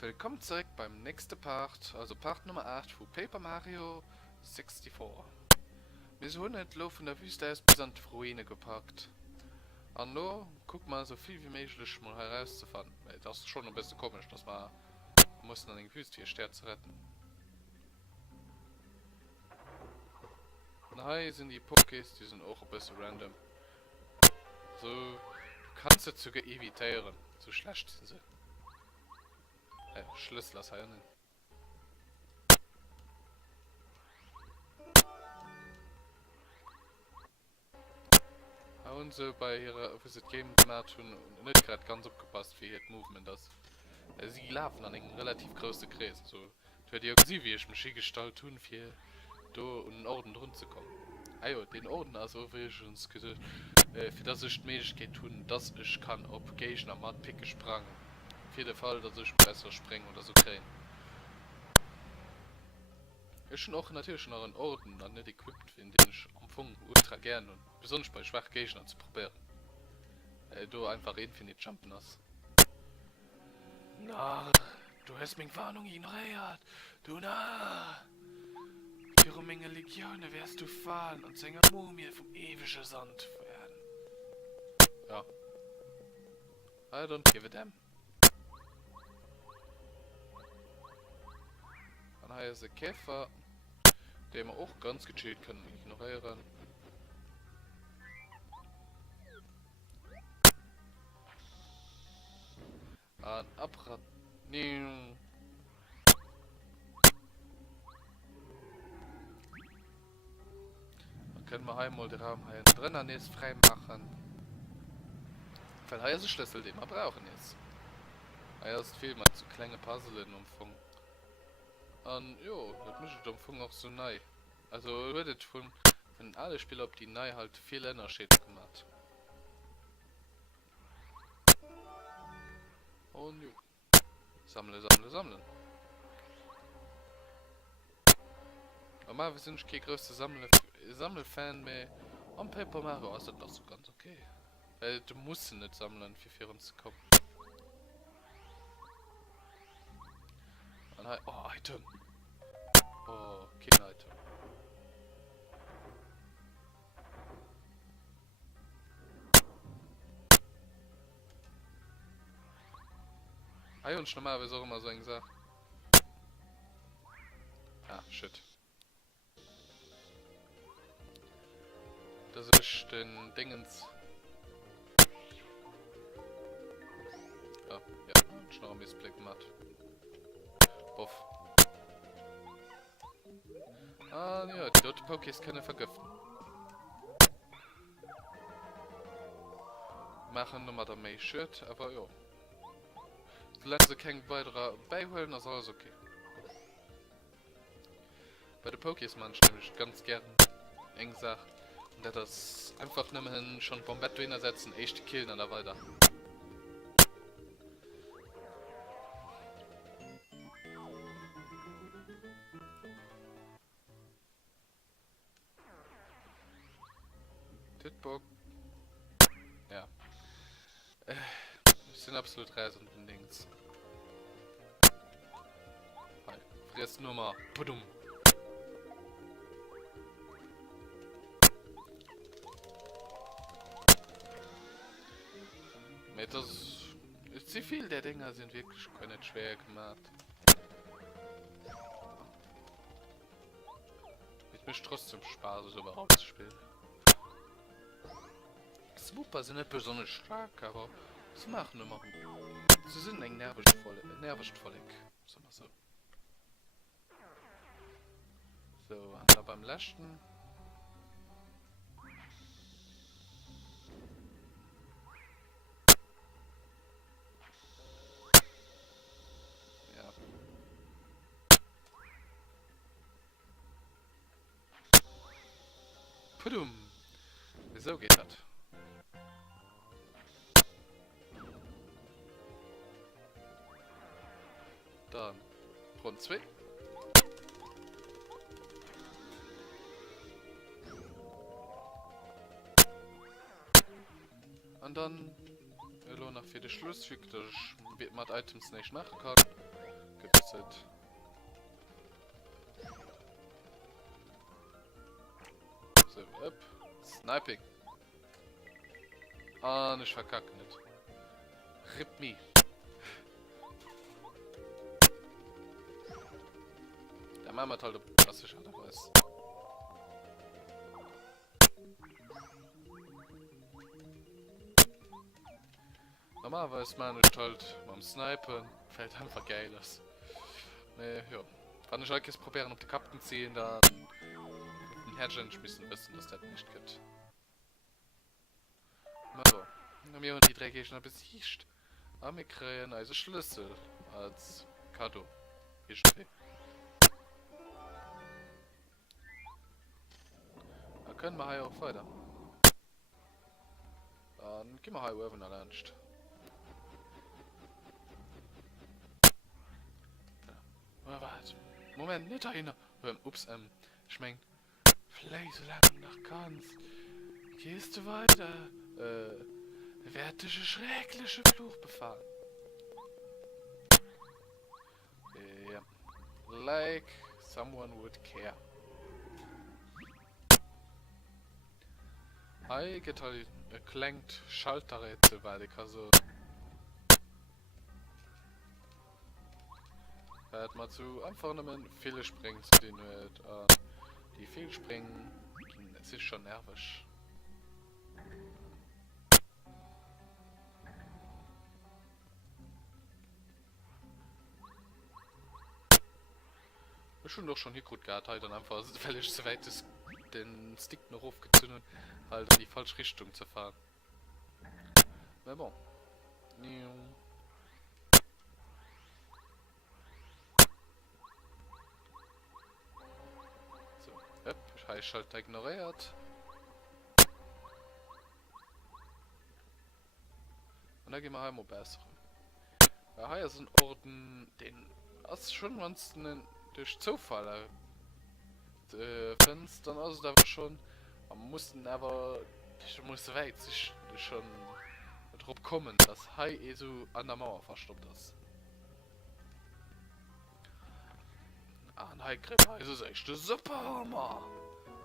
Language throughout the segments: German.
Willkommen zurück beim nächsten Part, also Part Nummer 8 von Paper Mario 64. Wir sind nicht von der Wüste aus bis an die Ruine gepackt. Und nun guck mal so viel wie möglich mal herauszufinden. Das ist schon ein bisschen komisch, dass man mussten an den Wüste hier sterben zu retten. Und hier sind die Pokés, die sind auch ein bisschen random. So, du kannst sie sogar evitieren. So schlecht sind sie. Schlüssel aus Heilen. Und so bei ihrer Visit Game gemacht und nicht gerade ganz abgepasst wie ihr Movement das. Sie laufen an einen relativ großen Kreis. So, ich werde ja gesehen, wie ich mich Gestalt tun, für da und einen Orden drunter zu kommen. Ah ja, den Orden also will ich uns gesagt, für das ich die Möglichkeit tun, dass ich kann auf Gegner mit Picke sprangen. Für den Fall, dass ich besser springen oder so kriegen. Ich schon auch natürlich noch einen Orden an nicht equipped, den ich am Anfang ultra gerne und besonders bei schwachen Gegnern zu probieren. Du einfach Infinite Jumpen hast. Na, du hast meine Warnung ignoriert. Du na. Für Menge Legionen wirst du fallen und Sänger Mumie vom ewigen Sand werden. Ja. I don't give a damn. Dann haben wir Käfer, den wir auch ganz gechillt können ignorieren. Ein Abrad. Nee. Dann können wir einmal den Raum hier drinnen jetzt frei machen. Weil hier ist der Schlüssel, den wir brauchen jetzt. Hier ist viel mal zu kleine Puzzle in Umfang. Und jo, das mischt am Anfang auch so neu. Also redet von alle Spieler ob die neu halt viel Unterschied gemacht. Und jo. Sammle. Normal wir sind kein größter Sammelfan mehr. Und Paper Mario ist das so ganz okay. Du musst nicht sammeln, für uns zu kommen. Und halt, oh, Item. Oh, kein Item. Und normalerweise auch immer so eine Sache. Ah, shit. Das ist den Dingens. Ah, ja, schon noch ein Missblick gemacht. Buff. Ah, ja, die dort Pokés können vergiften. Machen nochmal der May Shit, aber ja. Solange sie keinen weiterer beiholen, ist alles okay. Bei den Pokés manche nämlich ganz gern eng sagt, und das einfach nimmerhin schon vom Bett hinsetzen, echt killen und da weiter. Titbock. Ja. Ich bin absolut reisend und links. Hi. Friss nur mal. Pudum. Das ist zu viel der Dinger sind wirklich nicht schwer gemacht. Ich mich trotzdem Spaß überhaupt zu spielen. Super sind nicht besonders stark, aber sie machen immer gut. Sie sind eng nervisch voll. Sag mal so. So, und da beim letzten. Ja. Pudum. Wieso geht das? Dann Runde 2. Und dann noch für den Schluss, dass ich mit Items nicht machen kann. sind. So, up. Sniping. Ah, nicht verkackt nicht. Rip me. Der Mama hat halt, was ich halt weiß. Normalerweise man ist halt beim Snipen, fällt einfach geil aus. Ne, ja. Wenn ich jetzt probieren, auf die Kapten zu ziehen, dann den Herrchen müssen wissen, dass das nicht geht. Na so. Wir haben die Dreckigkeit besiegt. Aber wir kriegen also Schlüssel als Kado. Da können wir hier auch weiter. Dann gehen wir hier oben erlernt. Warte. Moment, nicht dahinter. Ups, ich mein, vielleicht so lange noch kannst. Gehst du weiter? Wertische, schreckliche Fluch befahren. Ja. Like someone would care. Hi, geht halt klingt Schalterrätsel, weil ich also. Hört mal zu, einfach nur viele springen zu den die viel springen, es ist schon nervig. Ich schon doch schon hier gut gehabt, halt dann einfach, weil ich so weit ist, den Stick noch aufgezündet, halt in die falsche Richtung zu fahren. Na bon. So, ich habe Schalter ignoriert. Und dann gehen wir einmal besser. Ja, hier ist ein Orden, den hast schon manchmal durch Zufall findest, dann also da schon, man mussten aber, ich muss weit sich schon drauf kommen, dass Hai so an der Mauer verstoppt ist. Ah, ein Hai-Gripper ist echt super Hammer.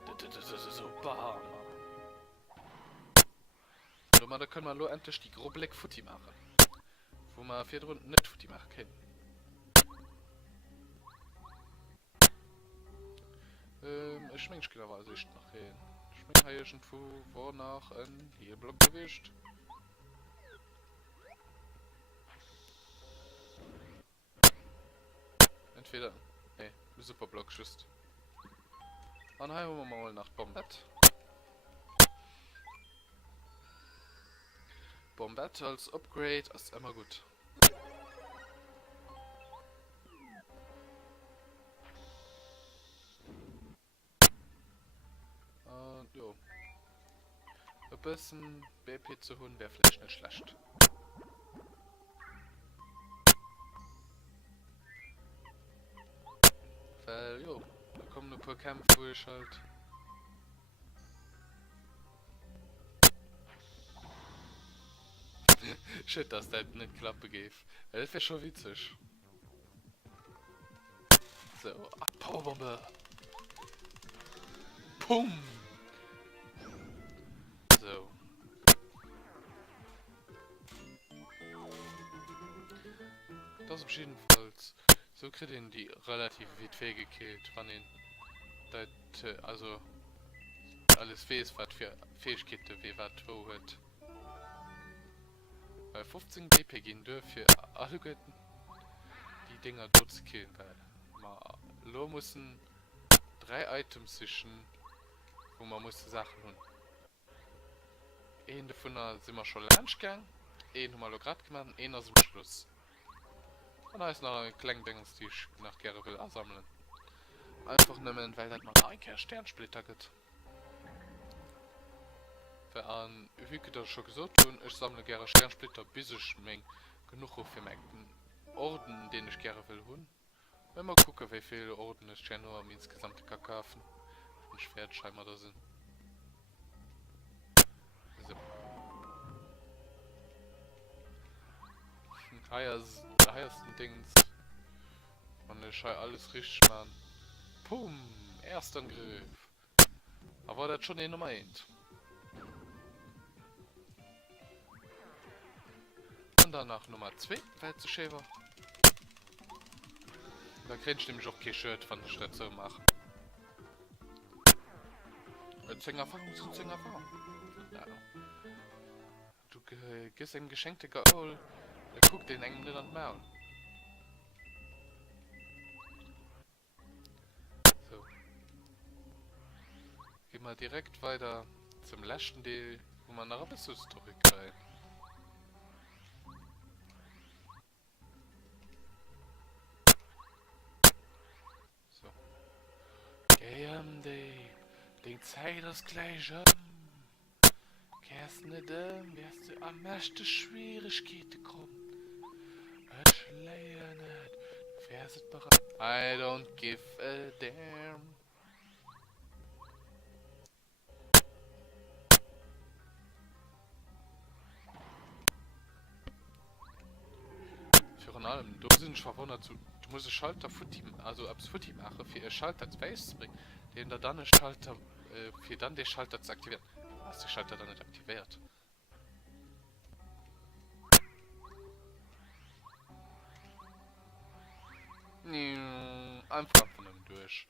Das ist super Hammer. Da können wir nur endlich die Grobleck Footy machen. Wo man 4 Runden nicht Footy machen können. Ich meine, ich gehe aber nicht nach hin. Ich meine, hier irgendwo war nach ein Heblock gewischt. Entweder. Ne, super Block schüsst. Dann haben wir mal nach Bombett. Bombett als Upgrade ist immer gut. Jo. Ein bisschen BP zu holen wäre vielleicht nicht schlecht. Weil, jo, da kommen ein paar Kämpfe, wo ich halt. Shit, dass das nicht klappen geht. Das wäre schon witzig. So, Powerbombe. Pum! So. Das ist jedenfalls. So kriegt ihn die relativ weit gekillt, wann ihn das, also alles weiß, was für Fähigkeiten wie was wo hat. Weil 15 DP gehen dürfen alle Götten die Dinger dort zu killen, weil man müssen 3 Items zwischen, wo man muss Sachen holen. Einen davon sind wir schon Lunch gegangen, einen haben wir gerade gemacht und einen aus dem Schluss. Und da ist noch ein kleines Ding, die ich nach gerne will sammeln. Einfach nehmen, weil das mal ein Sternsplitter gibt. Für einen, wie ich das schon gesagt habe, ich sammle gerne Sternsplitter, bis ich genug auf für meinen Orden, den ich gerne will holen. Wenn wir gucken, wie viele Orden ich gerne am insgesamt kaufen. Ein Schwert scheinbar da sind. So. Hier ist ein Ding. Und ich habe alles richtig machen. Pum, Erstangriff. Aber das schon Nummer 1. Und danach Nummer 2, weil zu schäfer. Da krieg ich nämlich auch kein Shirt von der Stadt zu machen. 10 Erfahrung zu 10 Erfahrung. Ja. Du gehst ein geschenkte Gaul, guck den engen nicht an den Maul. So. Geh mal direkt weiter zum letzten Teil, wo man nach ein bisschen Story kriegt. So. Geh den Zeit das gleiche. Kehrst nicht wirst du am meisten Schwierigkeiten kommen. Ich lehe nicht, du wärst bereit. I don't give a damn. Für allem, du bist nicht verwundert, du musst einen Schalter Footy, also abs Footy machen, für einen Schalter zu Base zu bringen, den da dann einen Schalter, für dann den Schalter zu aktivieren. Was der Schalter dann nicht aktiviert. Einfach von dem durch.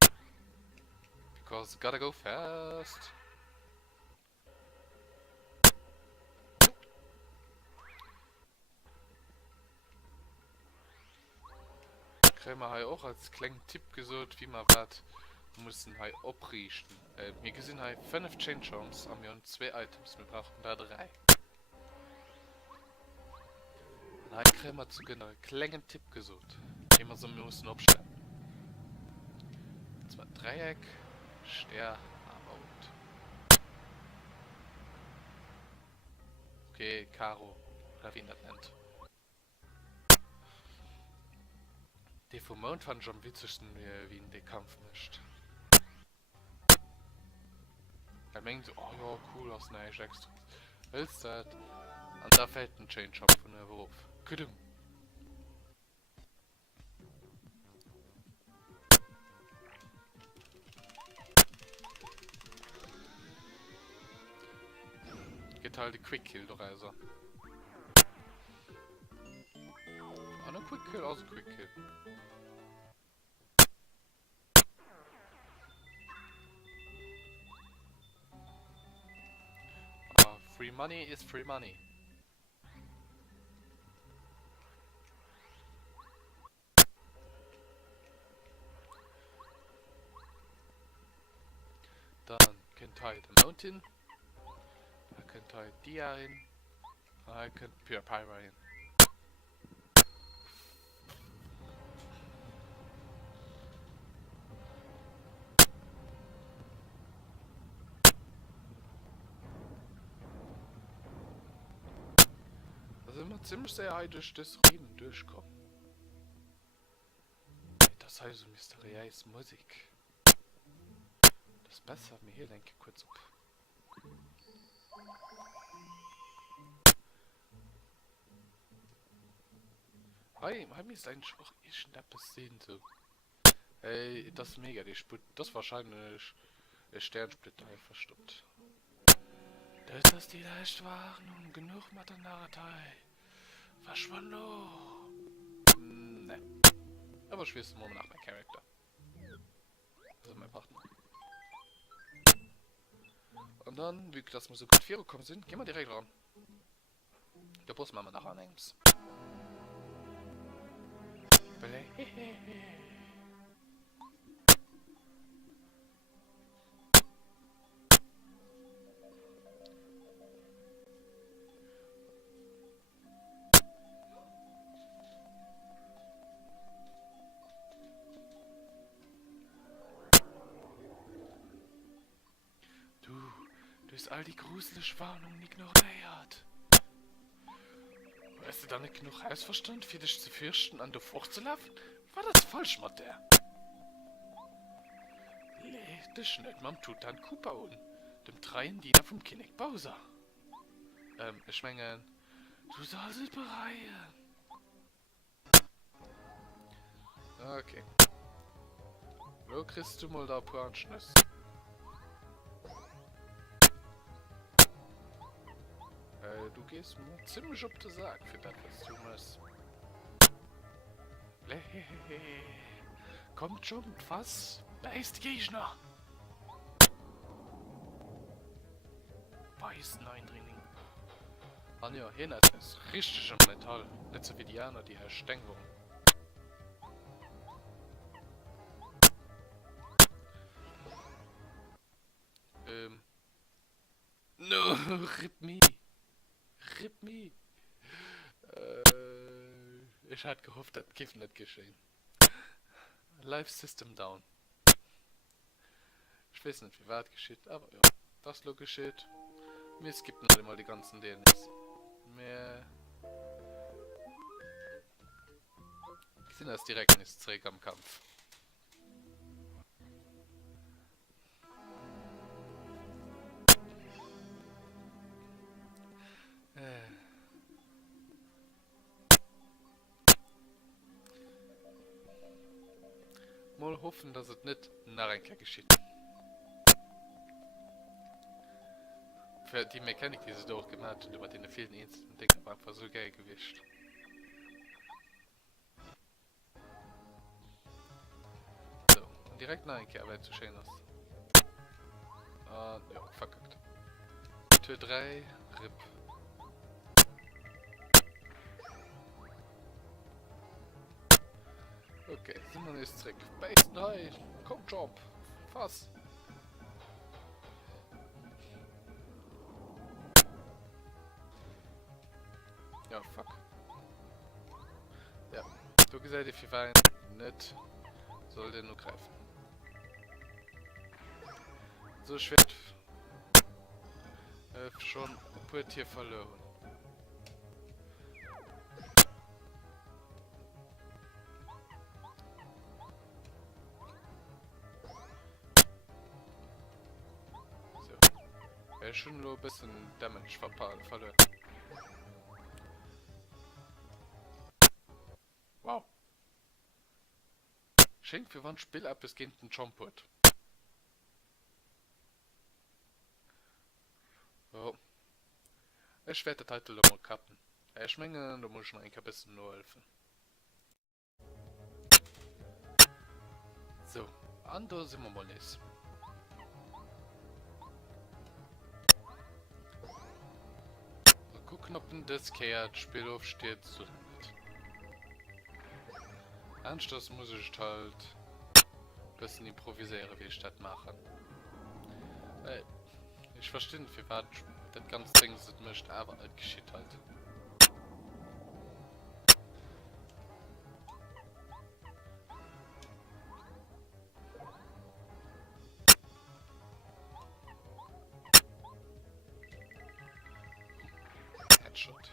Because gotta go fast. Krämer hat auch als kleinen Tipp gesagt, wie man was müssen halt abrichten. Wir gesehen halt 5 Change Charms, haben wir 2 Items, wir brauchen da 3. Nein, Krämer zu genau einen kleinen Tipp gesagt, den wir so müssen abstellen. Und zwar Dreieck, Stern, Armut. Okay, Karo, oder wie ihn das nennt. Die vom Mond fand ich am witzigsten, wie in den Kampf mischt. Er meint so, oh ja, cool, aus einer extra. Willst du das? Und da fällt ein Change-Up von der Wurf. Kudum. Geteilte Quick-Kill doch also. Eine Quick-Kill, also Quick-Kill. Aber free money is free money. Dann könnt ihr the Mountain. Da könnt ihr Dia hin. Da könnt Pure Pyra hin. Da sind wir ziemlich sehr durch das Reden durchkommen. Das heißt so mysteriös Musik. Das besser mir hier denke kurz ab. Hey, mir ist eigentlich auch etwas sehen so. Ey, das ist mega, das ist wahrscheinlich der Sternsplitter verstummt. Das ist die leichte Warnung, genug Matanarei. Verschwunden. Ne. Aber ich weiß mal nach meinem Charakter. Also mein Partner. Und dann, wie das wir so gut 4 gekommen sind, gehen wir direkt ran. Der Bus machen wir nachher anhängt. Du hast all die gruselige Warnungen ignoriert. Hast du da nicht genug Hausverstand, für dich zu fürchten, an du fortzulaufen? War das falsch mit der? Leg dich nicht mit dem Tutan Kupaun, dem treuen Diener vom König Bowser. Ich meine, du sollst es bereuen. Okay. Wo kriegst du mal da Branschnüsse? Du gehst mir ziemlich auf den Sack für das, was du musst. Kommt schon, was? Beißt Gegner! Beißen Eindringling. Ah ja, hier ist richtig im Metall. Nicht so wie die anderen, die Stengung. No, rip me. Rip me. Ich hatte gehofft, das Gift nicht geschehen. Life System down. Ich weiß nicht, wie weit geschieht, aber ja. Das lo geschieht. Mir skippen alle mal die ganzen DNS. Wir sind das direkt nicht zurück am Kampf. Mal hoffen, dass es nicht nachher geschieht. Für die Mechanik, die sie doch gemacht hat, über den vielen einzelnen Dingen, war einfach so geil gewischt. So, und direkt nachher, weil es zu schön ist. Ja, verkackt. Tür 3, RIP. Okay, sind wir jetzt zurück. Base 3, komm Job. Was? Ja, fuck. Ja, du gesagt, die Wein nicht soll der nur greifen. So schwer schon ein Tier verloren. Schon nur ein bisschen Damage verloren. Wow. Schenk für wann Spiel ab, es geht ein Jumpwood. Oh. Ich werde den Titel mal kappen. Ich meine, da muss ich noch ein bisschen nur helfen. So, da sind wir mal nicht. Gucken, ob ein das Spiel aufsteht, so nicht. Anschluss muss ich halt ein bisschen improvisieren, wie ich das mache. Ich verstehe nicht, wie weit das ganze Ding das möchte, aber es geschieht halt. Headshot.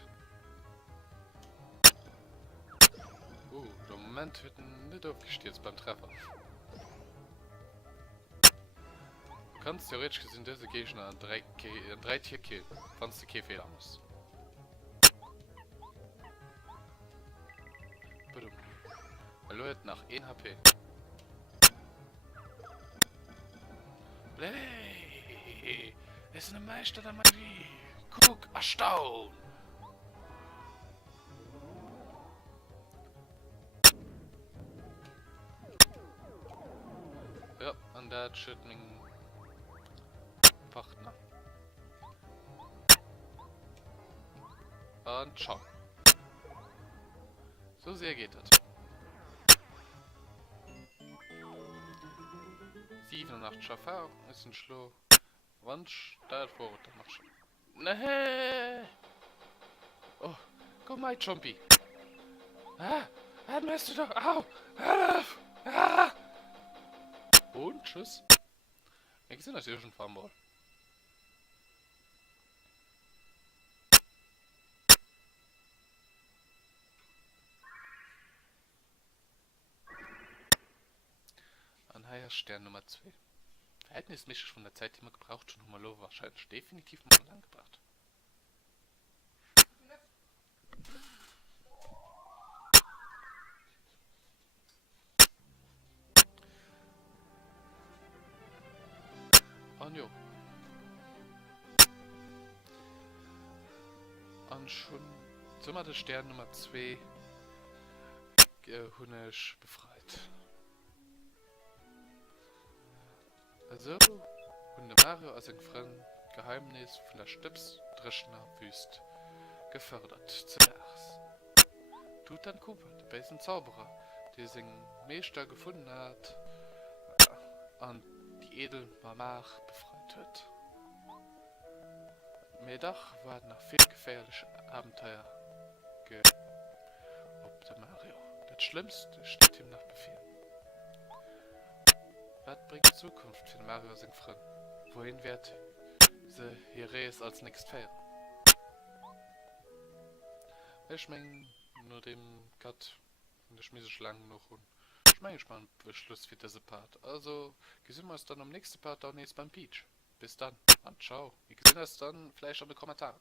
Der Moment wird nicht aufgestürzt beim Treffer. Du kannst theoretisch gesehen diese Gegner an 3 Tier killen, wenn du keinen Fehler musst. Bitte. Hallo, hat nach 1 HP. Play! Es ist ein Meister der Magie! Guck, erstaunt! Ja, und der shit mein Partner. Und ciao. So sehr geht das. 87 Schaffer ist ein Schlo. Wunsch, da vor, da macht schon. Nee! Oh, komm mal, Chompy. Dann bist du doch. Au! Ah! Und tschüss. Ich sehe natürlich schon Farmball. Anheuer Stern Nummer 2. Verhältnismäßig von der Zeit, die man gebraucht, schon mal wahrscheinlich definitiv mal lang gebracht. Und jo. Und schon sind wir der Stern Nummer 2 Hunisch befreit. Also, und der Mario als ein Freund Geheimnis von der Stipsdrischner Wüst gefördert zuerst. Tut dann Cooper, der bösen Zauberer, der seinen Meister gefunden hat und die Edelmamach befreit wird. Mir doch waren noch viel gefährliche Abenteuer ob der Mario. Das Schlimmste steht ihm nach Befehl. Was bringt die Zukunft für den Mario sein Freund? Wohin wird sie hier als nächstes fahren? Ich meine, nur dem Cut in der Schmiese Schlangen noch und ich meine, ich mache einen Beschluss für diese Part. Also, gesehen wir uns dann am nächsten Part auch nächstes beim Peach. Bis dann und ciao. Wir sehen uns dann vielleicht an den Kommentaren.